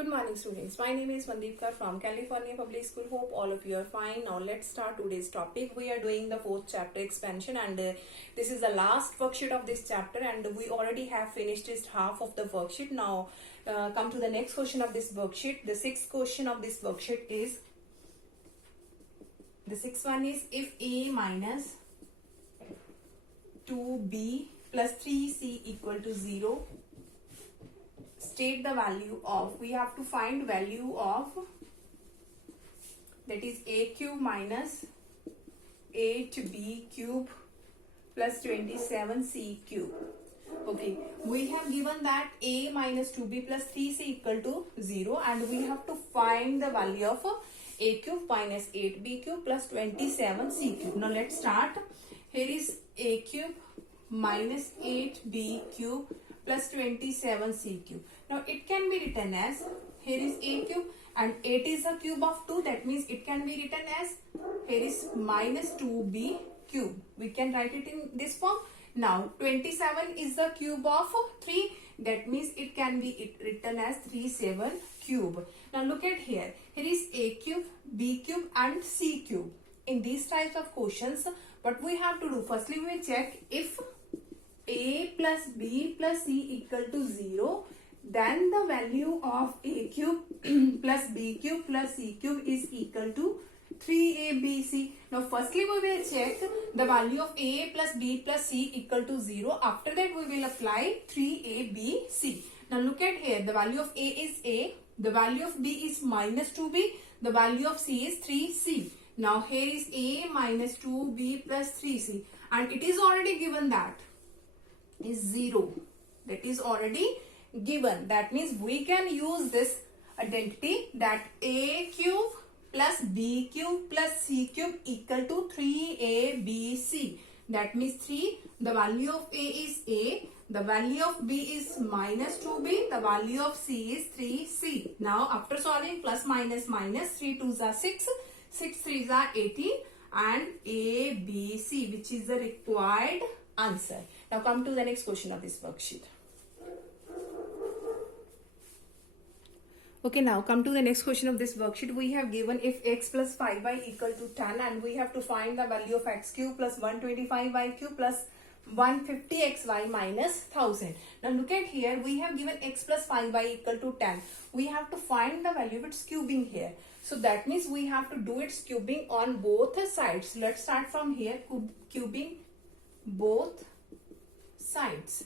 Good morning, students. My name is Mandeepkar from California Public School. Hope all of you are fine. Now let's start today's topic. We are doing the fourth chapter expansion, and this is the last worksheet of this chapter, and we already have finished just half of the worksheet. Now come to the next question of this worksheet. The sixth question of this worksheet is, the sixth one is, if A minus 2B plus 3C equal to 0, state the value of, we have to find value of, that is a cube minus 8b cube plus 27c cube. Okay, we have given that a minus 2b plus 3c equal to 0, and we have to find the value of a cube minus 8b cube plus 27c cube. Now let's start. Here is a cube minus 8b cube plus 27c cube. Now it can be written as, here is a cube and 8 is a cube of 2, that means it can be written as, here is minus 2b cube. We can write it in this form. Now 27 is the cube of 3, that means it can be written as 37 cube. Now look at here. Here is a cube, b cube and c cube. In these types of questions, what we have to do, firstly we will check if a plus b plus c equal to 0, then the value of a cube plus b cube plus c cube is equal to 3abc. Now firstly we will check the value of a plus b plus c equal to 0. After that we will apply 3abc. Now look at here, the value of a is a, the value of b is minus 2b, the value of c is 3c. Now here is a minus 2b plus 3c, and it is already given that is 0. That is already given. That means we can use this identity that a cube plus b cube plus c cube equal to 3abc. That means 3, the value of a is a, the value of b is minus 2b, the value of c is 3c. Now after solving plus minus minus, 3 2s are 6, 6 3s are 18, and abc, which is the required answer. Now come to the next question of this worksheet. Okay, now come to the next question of this worksheet. We have given if x plus 5y equal to 10, and we have to find the value of x cube plus 125y cube plus 150xy minus 1000. Now look at here, we have given x plus 5y equal to 10. We have to find the value of its cubing here. So that means we have to do its cubing on both sides. Let's start from here, cubing both sides.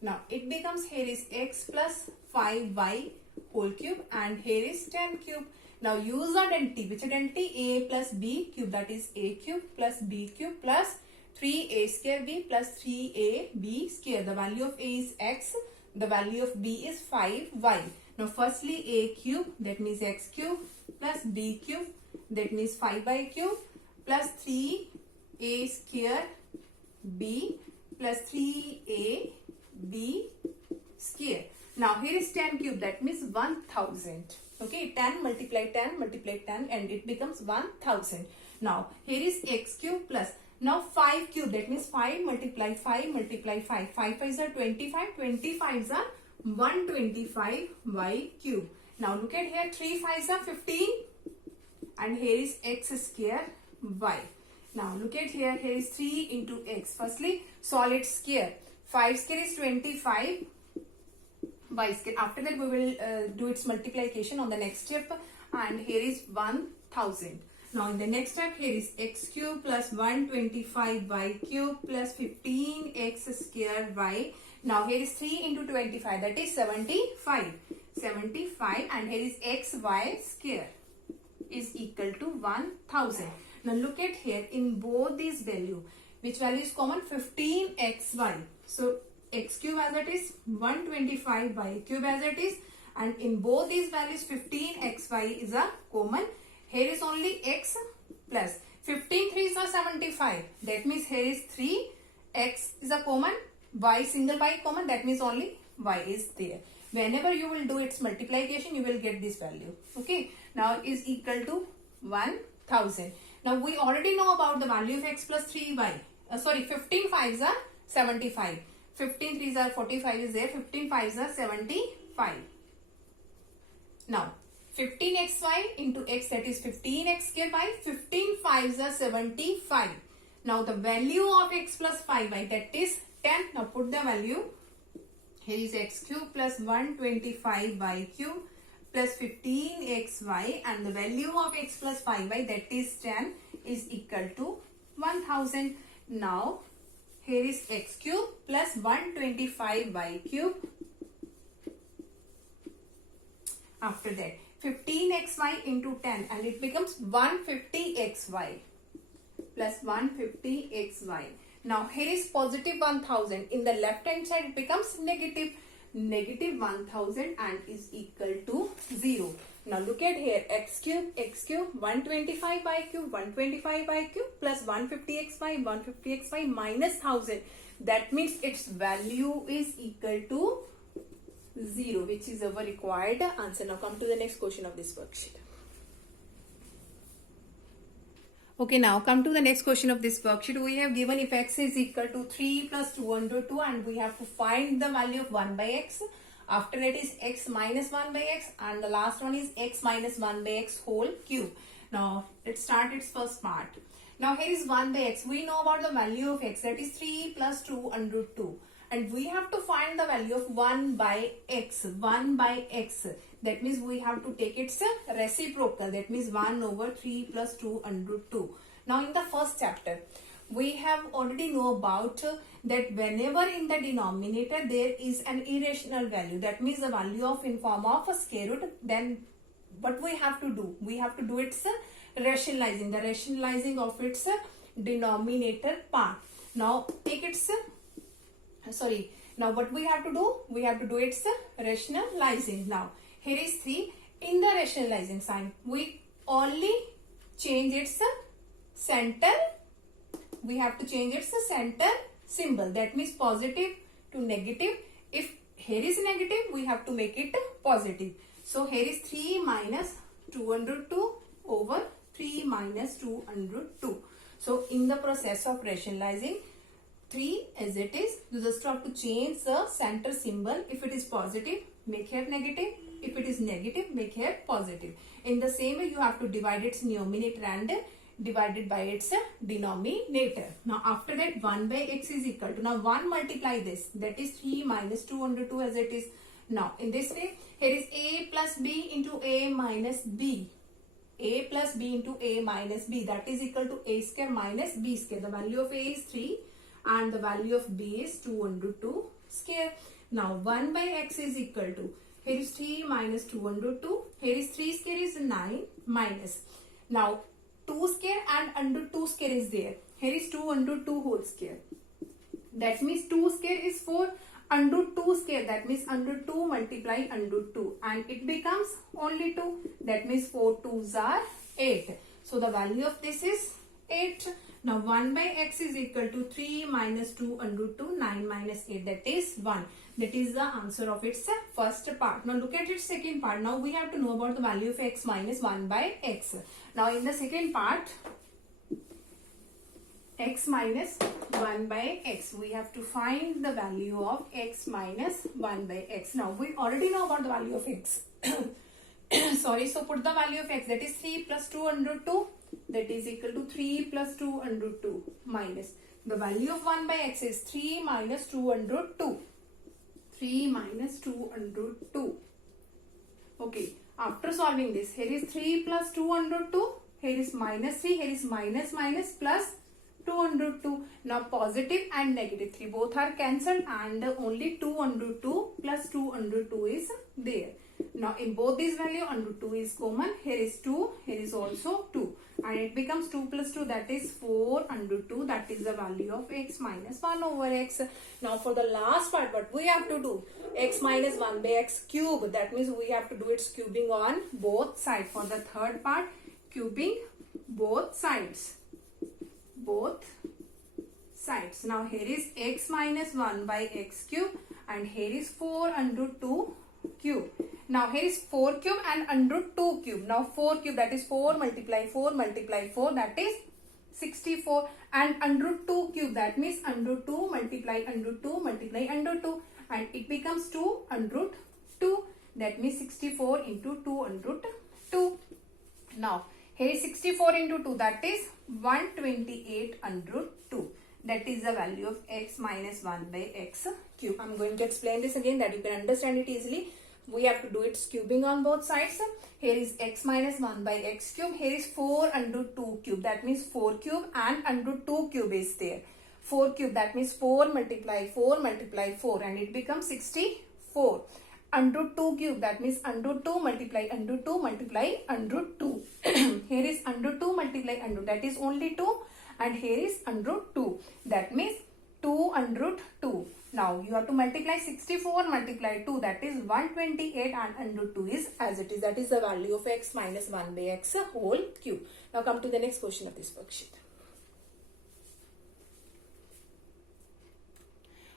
Now it becomes, here is x plus 5y whole cube and here is 10 cube. Now use identity. Which identity? A plus b cube, that is a cube plus b cube plus 3a square b plus 3ab square. The value of a is x, the value of b is 5y. Now firstly a cube, that means x cube, plus b cube, that means 5y cube, plus 3a square b plus 3ab square. Now here is 10 cube, that means 1000. Okay, 10 multiply 10 multiply 10 and it becomes 1000. Now here is x cube plus, now 5 cube, that means 5 multiply 5 multiply 5. 5 5s are 25, 25s are 125y cube. Now look at here, 3 5s are 15 and here is x square y. Now look at here, here is 3 into x. Firstly solve its square. 5 square is 25 y square. After that we will do its multiplication on the next step, and here is 1000. Now in the next step, here is x cube plus 125y cube plus 15x square y. Now here is 3 into 25, that is 75. 75, and here is xy square is equal to 1000. Now look at here, in both these value, which value is common? 15xy. So x cube as it is, 125y cube as it is, and in both these values 15xy is a common. Here is only x plus 15 3s are 75. That means here is 3, x is a common, y single y common, that means only y is there. Whenever you will do its multiplication, you will get this value. Okay, now is equal to 1000. Now we already know about the value of x plus 3y. 15 5s are 75. 15 3s are 45 is there. 15 5s are 75. Now 15xy into x, that is 15x square by 15 5s are 75. Now the value of x plus 5y, that is 10. Now put the value. Here is x cube plus 125y cube plus 15xy, and the value of x plus 5y, that is 10, is equal to 1000. Now here is x cube plus 125y cube. After that 15xy into 10, and it becomes 150xy plus 150xy. Now here is positive 1000. In the left hand side it becomes negative 1000 and is equal to 0. Now look at here, x cube 125y cube 125y cube plus 150xy minus 1000. That means its value is equal to 0, which is our required answer. Now come to the next question of this worksheet. Okay, now come to the next question of this worksheet. We have given if x is equal to 3 plus 2 under 2, and we have to find the value of 1 by x. After that is x minus 1 by x, and the last one is x minus 1 by x whole cube. Now let's start its first part. Now here is 1 by x. We know about the value of x, that is 3 plus 2 under 2. And we have to find the value of 1 by x. 1 by x. That means we have to take its reciprocal. That means 1 over 3 plus 2 under 2. Now in the first chapter, we have already know about that whenever in the denominator there is an irrational value, that means the value of in form of a square root, then what we have to do? We have to do its rationalizing. The rationalizing of its denominator part. Now take its now what we have to do? We have to do its rationalizing. Now here is 3. In the rationalizing sign, we only change its center. We have to change its center symbol. That means positive to negative. If here is negative, we have to make it positive. So here is 3 minus 2 under 2 over 3 minus 2 under 2. So in the process of rationalizing, 3 as it is, you just have to change the center symbol. If it is positive, make here negative. If it is negative, make here positive. In the same way, you have to divide its numerator and divide it by its denominator. Now after that, 1 by x is equal to, now 1 multiply this, that is 3 minus 2 under 2 as it is. Now in this way, here is a plus b into a minus b. A plus b into a minus b, that is equal to a square minus b square. The value of a is 3 and the value of b is 2 under 2 square. Now 1 by x is equal to, here is 3 minus 2 under 2. Here is 3 square is 9 minus. Now 2 square and under 2 square is there. Here is 2 under 2 whole square. That means 2 square is 4 under 2 square. That means under 2 multiply under 2. And it becomes only 2. That means 4 2s are 8. So the value of this is 8. Now 1 by x is equal to 3 minus 2 under 2, 9 minus 8, that is 1. That is the answer of its first part. Now look at its second part. Now we have to know about the value of x minus 1 by x. Now in the second part, x minus 1 by x, we have to find the value of x minus 1 by x. Now we already know about the value of x. Sorry, so put the value of x, that is 3 plus 2 under 2, that is equal to 3 plus 2 under 2 minus the value of 1 by x is 3 minus 2 under 2. 3 minus 2 under 2. Okay, after solving this, here is 3 plus 2 under 2, here is minus 3, here is minus minus plus 2 under 2. Now positive and negative 3 both are cancelled and only 2 under 2 plus 2 under 2 is there. Now in both these value under 2 is common. Here is 2, here is also 2. And it becomes 2 plus 2, that is 4 under 2. That is the value of x minus 1 over x. Now for the last part, what we have to do? X minus 1 by x cube. That means we have to do its cubing on both sides. For the third part, cubing both sides. Both sides. Now here is x minus 1 by x cube and here is 4 under 2 cube. Now here is 4 cube and under 2 cube. Now 4 cube, that is 4 multiply 4 multiply 4, that is 64. And under 2 cube, that means under 2 multiply under 2 multiply under 2. And it becomes 2 under 2. That means 64 into 2 under root 2. Now, here is 64 into 2, that is 128 under root 2. That is the value of x minus 1 by x cube. I'm going to explain this again that you can understand it easily. We have to do its cubing on both sides. Here is x minus 1 by x cube. Here is 4 under 2 cube. That means 4 cube and under 2 cube is there. 4 cube, that means 4 multiply 4 multiply 4 and it becomes 64. Under 2 cube, that means under 2 multiply under 2 multiply under 2. Here is under 2 multiply under, that is only 2, and here is under 2. That means 2 under 2. Now you have to multiply 64 multiply 2, that is 128, and under 2 is as it is. That is the value of x minus 1 by x whole cube. Now come to the next question of this worksheet.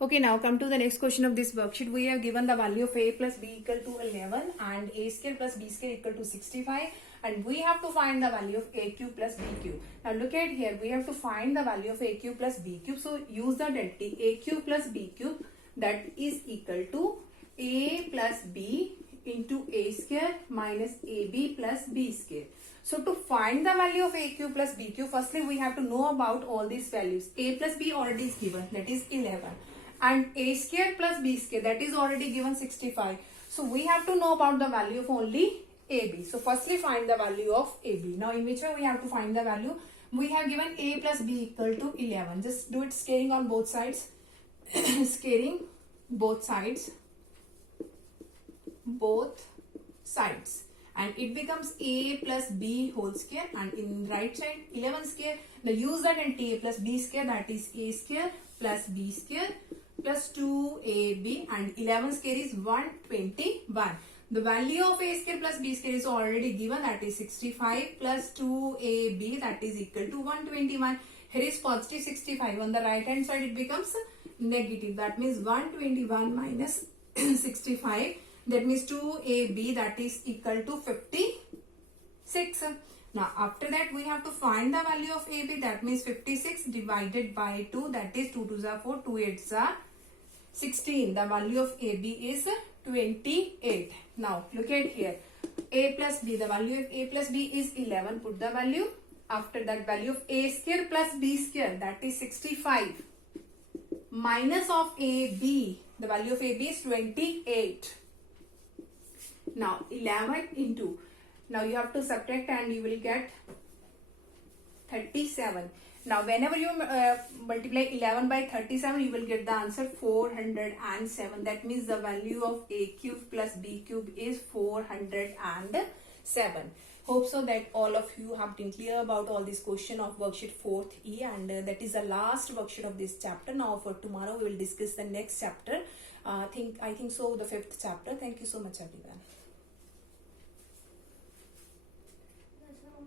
Okay, now come to the next question of this worksheet. We have given the value of a plus b equal to 11 and a square plus b square equal to 65, and we have to find the value of a cube plus b cube. Now look at here, we have to find the value of a cube plus b cube. So use the identity a cube plus b cube, that is equal to a plus b into a square minus ab plus b square. So to find the value of a cube plus b cube, firstly we have to know about all these values. A plus b already is given, that is 11. And a square plus b square, that is already given 65. So we have to know about the value of only ab. So firstly find the value of ab. Now in which way we have to find the value? We have given a plus b equal to 11. Just do it scaling on both sides. Scaling both sides. Both sides. And it becomes a plus b whole square, and in right side 11 square. Now use that and a plus b square, that is a square plus b square plus 2ab, and 11 square is 121. The value of a square plus b square is already given, that is 65 plus 2ab, that is equal to 121. Here is positive 65. On the right hand side it becomes negative. That means 121 minus 65. That means 2ab, that is equal to 56. Now after that we have to find the value of ab. That means 56 divided by 2, that is 2 2s are 4, 2 8s are 16. The value of ab is 28. Now look at here, a plus b, the value of a plus b is 11. Put the value. After that, value of a square plus b square, that is 65, minus of ab, the value of ab is 28. Now 11 into, now you have to subtract and you will get 37. Now whenever you multiply 11 by 37, you will get the answer 407. That means the value of a cube plus b cube is 407. Hope so that all of you have been clear about all this question of worksheet 4th E, and that is the last worksheet of this chapter. Now for tomorrow we will discuss the next chapter. I think so, the 5th chapter. Thank you so much everyone.